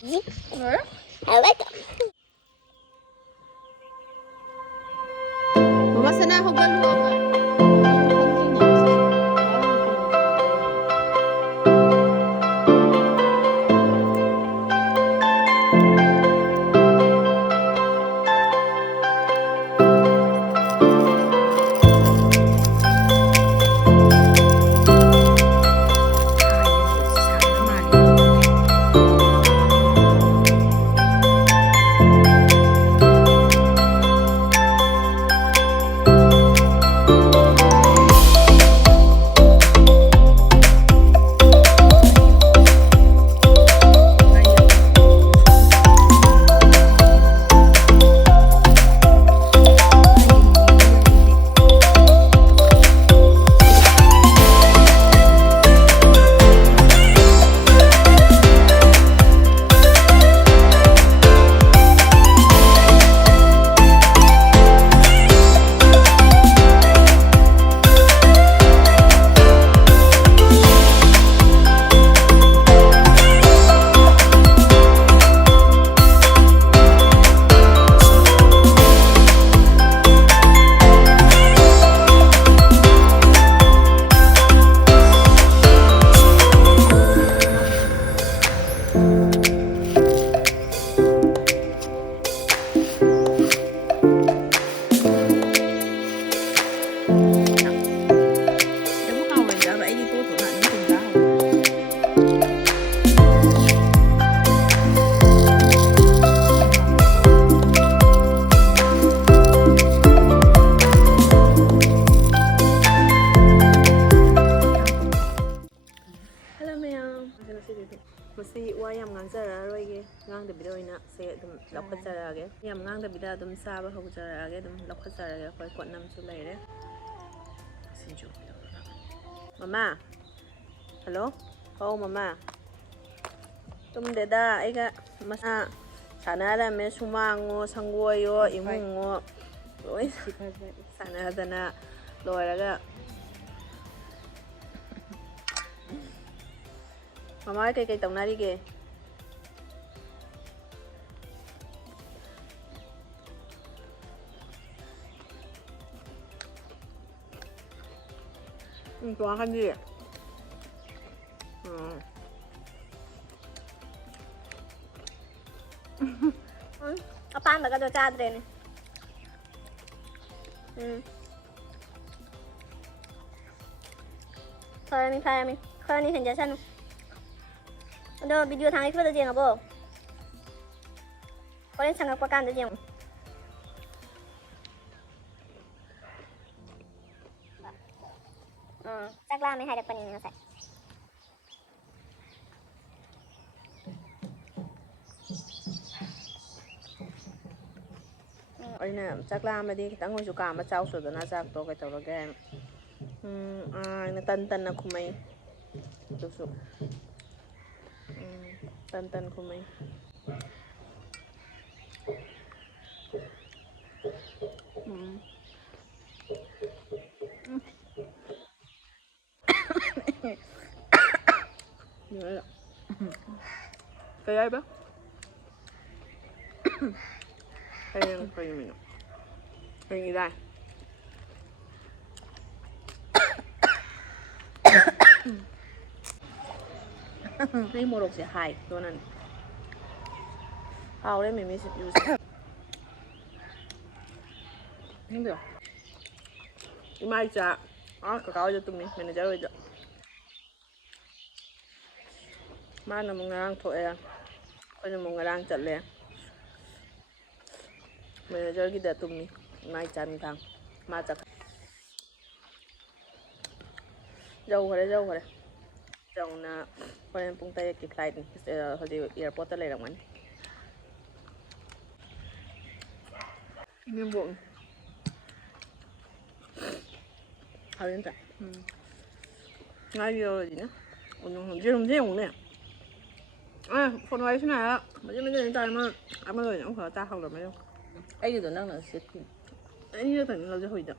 Yeah. I like them. Mama sana hugalo ka. Masi wa yam nganjararoige ngangdabida oina se adum lakhajaraage yam ngangdabida adum saba houkhre adum lakhajaraage khoi kotnam chu leire Singju mama hello oh mama tum deda aiga masa sanara me sumango sangoyo imungo loi sanadana loiraga mama kay taunarige tuakan dia Apaan ba ka do chadre ni? Kaya mi senja sanu. Ada video thang ikut aja nggak bo? Kalian sangat pakai aja yang. Chắc là mình hay được phần nó sẽ. Aina chakla amadi kitang mo suka ma chau so na sak to kay tawage na tan na kumay tuso tan kumay kaya ba kaya mino kaya idaให้โมรกเสียหายตัวนั้นเอาได้ไม่สิบยูสินี่เดียวไม่จะkakao aja tuh nih manajer aja mana mau ngarang tuh ya kalau mau ngarang cat le manajer kita tuh nih naik jam kang macam jauh na kalian pung tayo ke flight nih di airport lah orang mana ini buang kalian tak ngayo gì nữa không thấy uống này phần ngoài thế này á mà chứ mấy cái này mà ăn bao giờ cũng phải ta không được mấy đâu Ai gitu nang nang sit. anh như thành là hồi được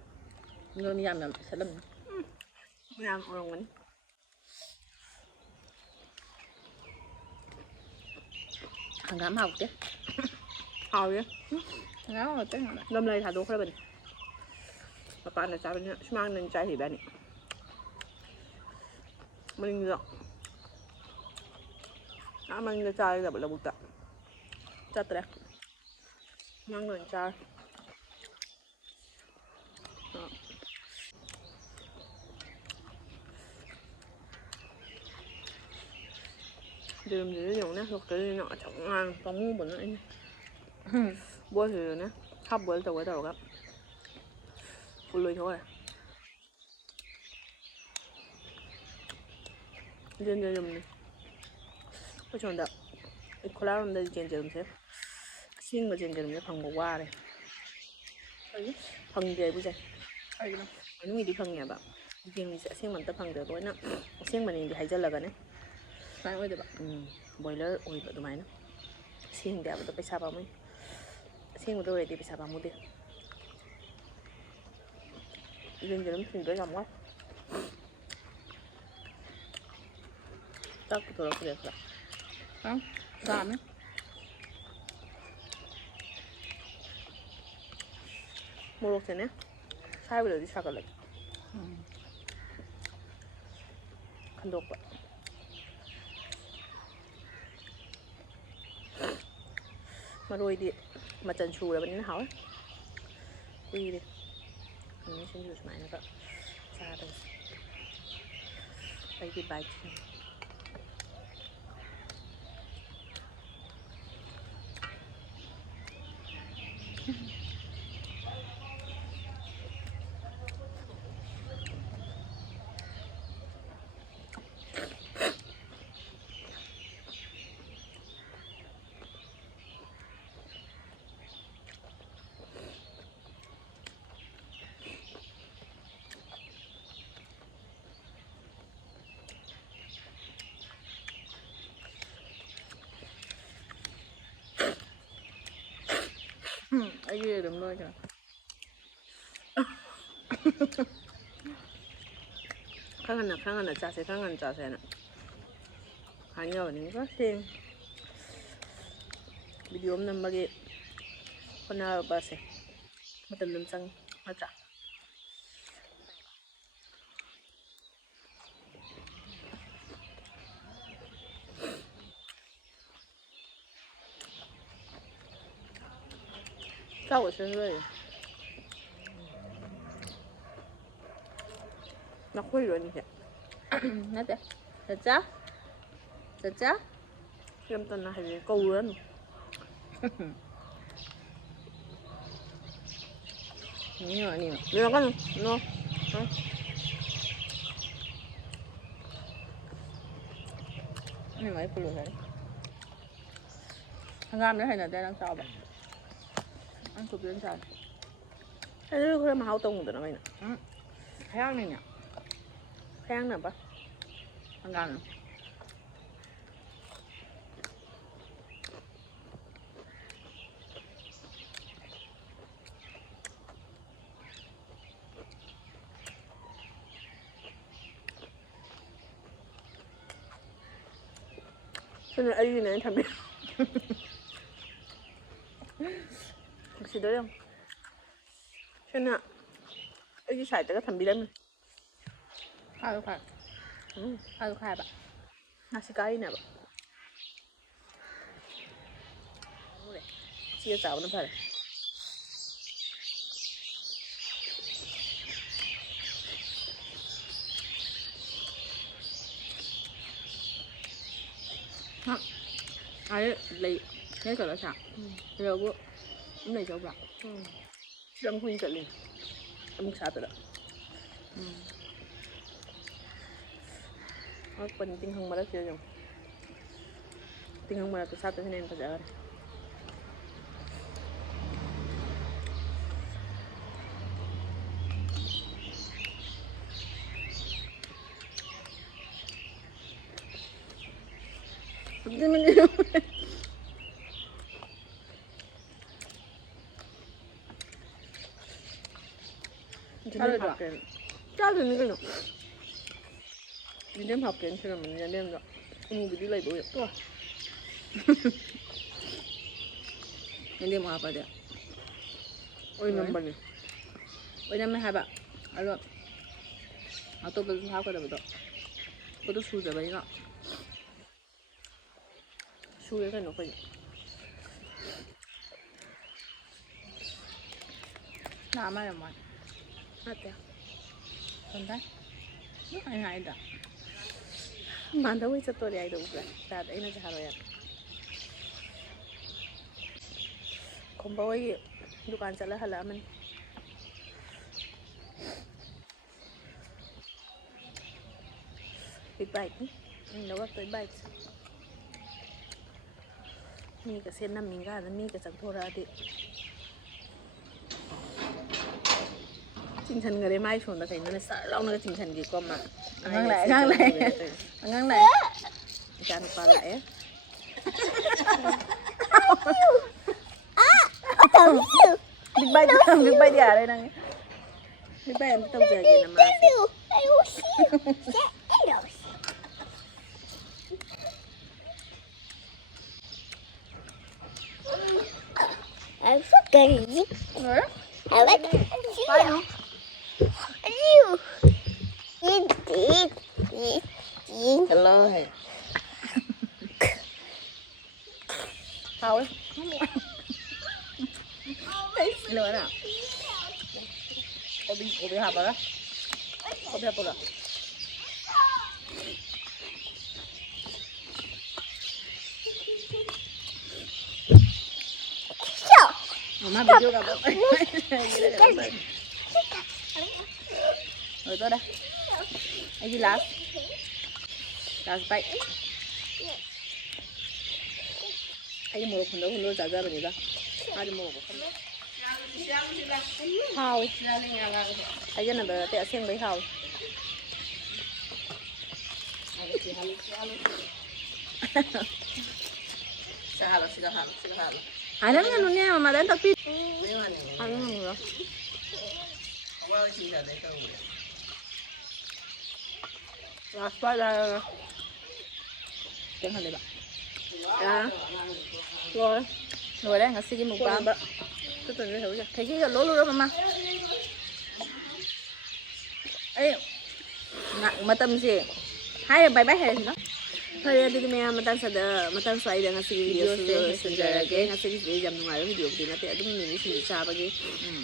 Ngon yam nam salam. làm orang mình hangam học chứ hào chứ hangam học chứ lâm này thả đồ khá là bình và bạn là sao bên mang lên trái thì bạn mình dọn mang lên trái là bột tạ chặt đấy mang lên trái Dườm thì dùng nè, lục cái nọ trọng ngang, còn mua bẩn này bữa thì nè, hấp bữa tàu gấp phụ lùi thôi dân dùm đi có chọn đậm ít khó lắm đây trên dùm xếp xin mà trên dùm cái phần một qua đây phần về bây giờ nó đi phần nhà bạn riêng mình sẽ xem mình tập phần được tối nữa xem mình thì hay cho là gần đấy phải ơi được boiler ôi vậy tụi mày nó xem đẹp tụi bay Saba mới xem của tôi thì bay Saba mua tiền riêng cho nó thì đối lòng quá tao tụi nó được rồi không làm ấy mua lộc thế nhé sai bây giờ đi sao cả lại khăn độc vậy mà rồi đi mà trần trù là bên nó hỏi đi đi mình xin chịu mày nó vậy xa đây đây cái bài ấy gì đừng nuôi cho khang ăn cha xe nè hai nhau những cái xem video nằm bagi pernah bahas ya betul tentang baca sao ở trên đây nó khuấy rồi nhỉ nè 됐어? 됐어? em tên là hay câu lớn 아니요 내가 가는 너 này mấy phụ đấy hangam nữa hay là đây đang sao vậy ăn cục đến sao cái 그래 mà hao tung được nó vậy nè khang này nhỉ khang nè ba hangam này 저는 알리는 담배 혹시 너요? 저는 여기 살 때가 담배라면 hai bạn nasi cái nè bạn chia sáo nó phải ai lấy thế rồi là sao rồi bữa hôm nay cháu bảo đang huynh cận liền em xả từ đó bên tinh hồng mà đó chưa dùng tinh hồng mà là từ sao tới thế này phải giờ mình đi Cháu thì cái nào đi đêm học kiến cho mình đêm rồi đi lấy bữa rồi Hindi mo hapa dia. ꯑꯣꯏꯅꯝꯕꯅꯦ. ꯑꯣꯏꯅꯝꯃꯦ ꯍꯥꯏꯕ ꯑꯗꯣ ꯑꯇꯣꯞꯄꯁꯨ ꯍꯥꯞꯀꯗꯕꯗꯣ ꯈꯨꯠꯇꯣ ꯁꯨꯗꯕꯅꯤꯅ ꯁꯨꯔꯦ ꯀꯩꯅꯣ ꯑꯩꯈꯣꯏꯗꯤ. ꯅ ꯑꯃ ꯌꯥꯝ ꯋꯥꯏ ꯅꯠꯇꯦ. ꯁꯣꯝꯗꯥꯏ ꯑꯩꯅ ꯍꯥꯏꯗ ꯃꯥꯟꯗꯕꯩ ꯆꯠꯇꯣꯔꯦ ꯍꯥꯏꯗꯣ ꯎꯕ꯭ꯔꯥ? ꯆꯥꯗ ꯑꯩꯅ ꯆꯥꯔꯣꯏ ꯌꯥꯔꯦ. ꯈꯣꯝꯕ ꯍꯣꯏꯒꯤ ꯗꯨꯀꯥꯟ ꯆꯠꯂ ꯍꯜꯂꯛꯑꯃꯅꯤ. ꯕꯤꯛ ꯕꯥꯏꯠꯅꯤ ꯑꯩꯅ ꯂꯧꯔꯛꯇꯣꯏ ꯕꯥꯏꯠꯁꯦ. ꯃꯤꯒꯁꯦ ꯅꯝꯃꯤꯀꯥꯟꯗ ꯃꯤꯒ ꯆꯪꯊꯣꯔꯛꯑꯗꯤ ꯆꯤꯡꯁꯟꯈꯔꯦ ꯃꯥꯏ ꯁꯣꯝꯗ ꯀꯩꯅꯣꯅꯦ ꯁꯔ ꯂꯥꯎꯅꯒ ꯆꯤꯡꯁꯟꯈꯤꯀꯣ ꯃꯥ. ꯑꯉꯥꯡ ꯂꯥꯛꯑꯦ ꯑꯉꯥꯡ ꯂꯥꯛꯑꯦ ꯏꯆꯥ ꯅꯨꯄꯥ ꯂꯥꯛꯑꯦ. ꯕꯤꯛ ꯕꯥꯏꯠ ꯌꯥꯔꯦ ꯅꯪ. ꯕꯤꯛ ꯕꯥꯏꯠ ꯑꯝꯇ ꯇꯧꯖꯒꯦꯅ ꯃꯥꯁꯦ. I'm so crazy. I like it. Hello. Thôi lửa nè Obi hạp rồi đó Obi hạp rồi Mama video gặp rồi tới đây anh đi last bite anh mua phần đó trả ra bên đó anh mua một phần thôi anh cho nên bây giờ tẹo xem mấy thôi ada nggak nunya mama dan tapi ada nggak Saba là chẳng hạn đấy bạn rồi rồi đấy ngắt xí một bao cứ từng cái thử cho thấy cái lỗ đó mama ấy mà tâm gì hai bài bài hay gì đó thôi đi mẹ mà tan xoay để ngắt xí video xin ra cái ngắt xí video dầm ngoài video thì nó sẽ đúng mình xin Saba cái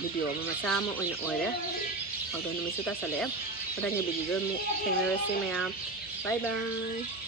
video mà Saba mà oi đấy hoặc là mình sẽ ta sẽ lẽ và đây video mình thành ra xem mẹ bye bye.